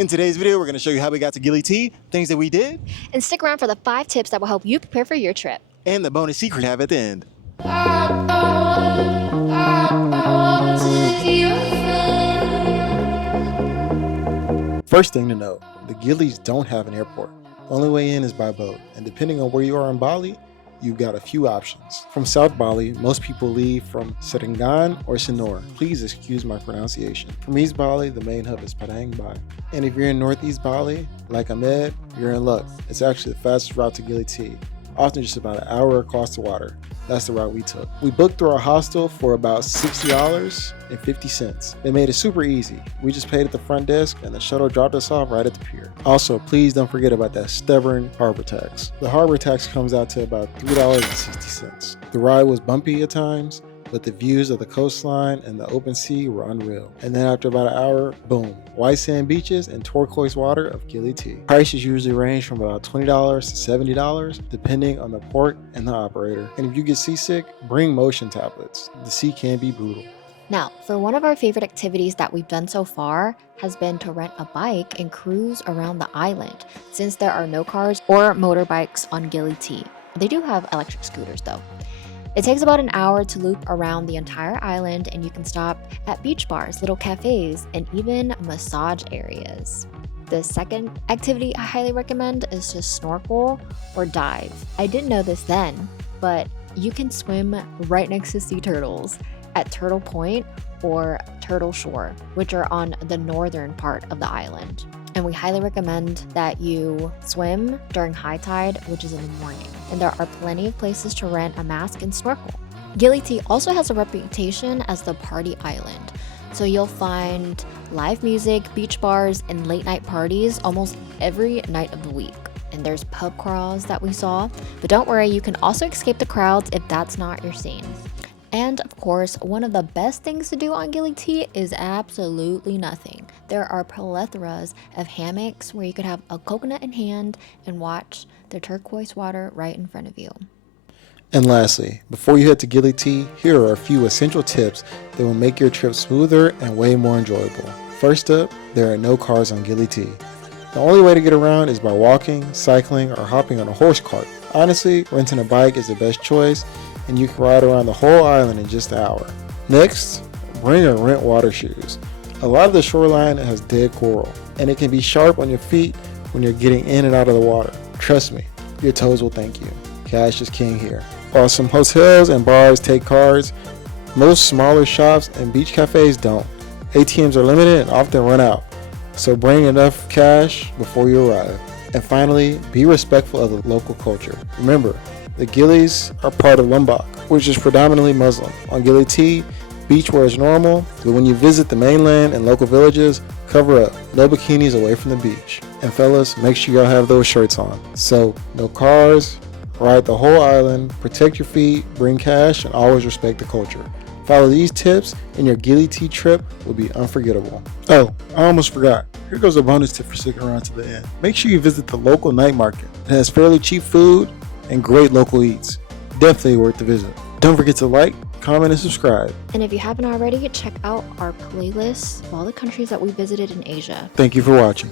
In today's video, we're going to show you how we got to Gili T, things that we did, And stick around for the 5 tips that will help you prepare for your trip. and the bonus secret we have at the end. First thing to know, the Gilis don't have an airport. The only way in is by boat, and depending on where you are in Bali, you've got a few options. From South Bali, most people leave from Trawangan or Sinor. Please excuse my pronunciation. From East Bali, the main hub is Padang Bai. And if you're in Northeast Bali, like Ahmed, you're in luck. It's actually the fastest route to Gili T, often just about an hour across the water. That's the route we took. We booked through our hostel for about $60.50. They made it super easy. We just paid at the front desk and the shuttle dropped us off right at the pier. Also, please don't forget about that stubborn harbor tax. The harbor tax comes out to about $3.60. The ride was bumpy at times, but the views of the coastline and the open sea were unreal. And then after about an hour, boom, white sand beaches and turquoise water of Gili T. Prices usually range from about $20 to $70, depending on the port and the operator. And if you get seasick, bring motion tablets. The sea can be brutal. Now, for one of our favorite activities that we've done so far has been to rent a bike and cruise around the island, since there are no cars or motorbikes on Gili T. They do have electric scooters though. It takes about an hour to loop around the entire island, and you can stop at beach bars, little cafes, and even massage areas. The second activity I highly recommend is to snorkel or dive. I didn't know this then, but you can swim right next to sea turtles at Turtle Point or Turtle Shore, which are on the northern part of the island. And we highly recommend that you swim during high tide, which is in the morning. And there are plenty of places to rent a mask and snorkel. Gili T also has a reputation as the party island. So you'll find live music, beach bars, and late night parties almost every night of the week. And there's pub crawls that we saw. But don't worry, you can also escape the crowds if that's not your scene. And of course, one of the best things to do on Gili T is absolutely nothing. There are plethoras of hammocks where you could have a coconut in hand and watch the turquoise water right in front of you. And lastly, before you head to Gili T, here are a few essential tips that will make your trip smoother and way more enjoyable. First up, there are no cars on Gili T. The only way to get around is by walking, cycling, or hopping on a horse cart. Honestly, renting a bike is the best choice, and you can ride around the whole island in just an hour. Next, bring or rent water shoes. A lot of the shoreline has dead coral, and it can be sharp on your feet when you're getting in and out of the water. Trust me, your toes will thank you. Cash is king here. While some hotels and bars take cards, most smaller shops and beach cafes don't. ATMs are limited and often run out, so bring enough cash before you arrive. And finally, be respectful of the local culture. Remember, the Gilis are part of Lombok, which is predominantly Muslim. On Gili T, beach wear is normal, but when you visit the mainland and local villages, cover up. No bikinis away from the beach. And fellas, make sure y'all have those shirts on. So, no cars, ride the whole island, protect your feet, bring cash, and always respect the culture. Follow these tips and your Gili T trip will be unforgettable. Oh, I almost forgot. Here goes a bonus tip for sticking around to the end. Make sure you visit the local night market. It has fairly cheap food and great local eats. Definitely worth the visit. Don't forget to like, comment, and subscribe. And if you haven't already, check out our playlist of all the countries that we visited in Asia. Thank you for watching.